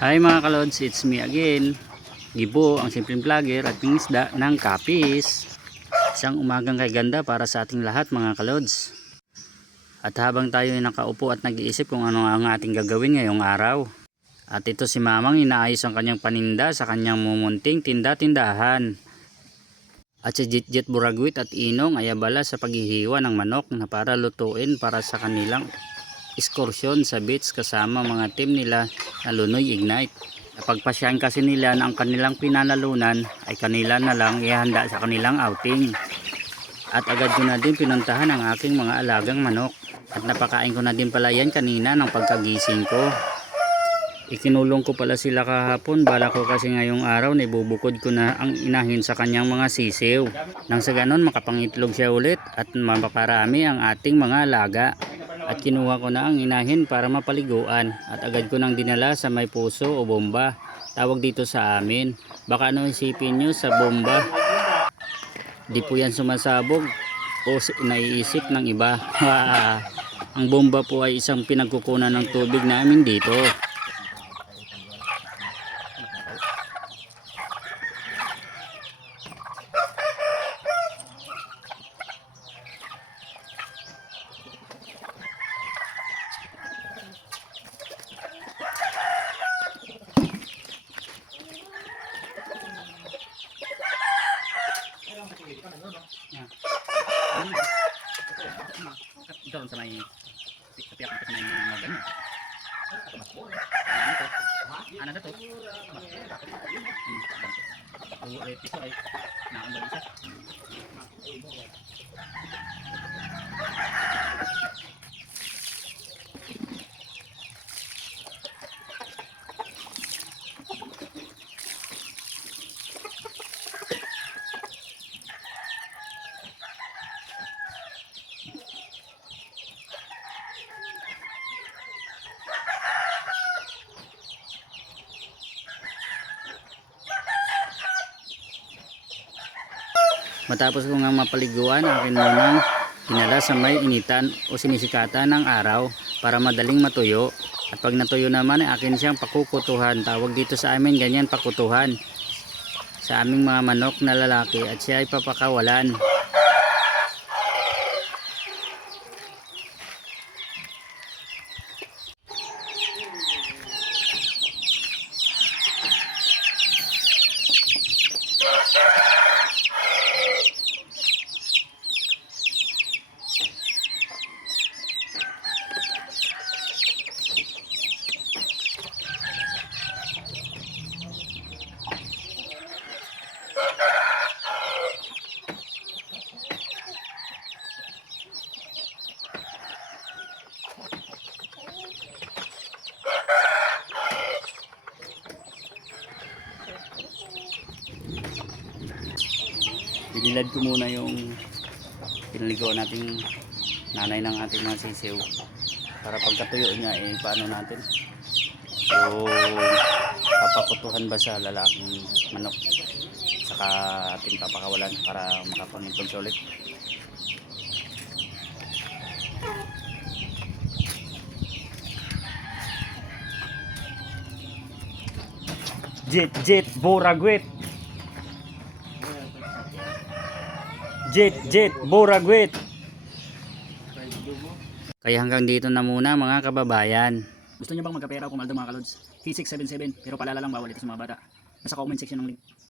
Hi mga kalods, it's me again, Gibo, ang simpleng vlogger at isda ng Kapis. Isang umagang kay ganda para sa ating lahat mga kalods. At habang tayo ay nakaupo at nag-iisip kung ano ang ating gagawin ngayong araw, at ito si mamang inaayos ang kanyang paninda sa kanyang mumunting tinda-tindahan. At si Jitjit Buragwit at Inong ay abala sa paghihiwa ng manok na para lutuin para sa kanilang ekskursyon sa beach kasama mga team nila na Lunoy Ignite. Napagpasyahan kasi nila na ang kanilang pinanalunan ay kanila na lang ihanda sa kanilang outing. At agad ko na din pinuntahan ang aking mga alagang manok. At napakain ko na din pala yan kanina ng pagkagising ko. Ikinulong ko pala sila kahapon. Bala ko kasi ngayong araw na ibubukod ko na ang inahin sa kanyang mga sisiw. Nang sa ganon makapangitlog siya ulit at mapaparami ang ating mga alaga. At kinuha ko na ang inahin para mapaliguan at agad ko nang dinala sa may puso o bomba. Tawag dito sa amin. Baka ano isipin nyo sa bomba? Di po yan sumasabog o naiisip ng iba. Ang bomba po ay isang pinagkukunan ng tubig namin dito. Ito sa may tiyak sa may maganda. Ano na to? Ito ay nakambal isa. Matapos ko nga mapaliguan, akin munang dinala sa may initan o sinisikatan ng araw para madaling matuyo. At pag natuyo naman ay akin siyang pakukutuhan. Tawag dito sa amin ganyan, pakutuhan. Sa aming mga manok na lalaki at siya ay papakawalan. Binilad ko muna yung pinaligoan nating nanay ng ating mga sisiw para pagkatuyo niya paano natin so papakutuhan ba sa lalaking manok saka ating papakawalan para makapangitlog ulit. Jitjit Buragwit, Jitjit Buragwit. Kaya hanggang dito na muna mga kababayan. Gusto niyo bang magkapera kung Aldo mga kalods? P677 pero palala lang, bawal ito sa mga bata. Nasa comment section ng link.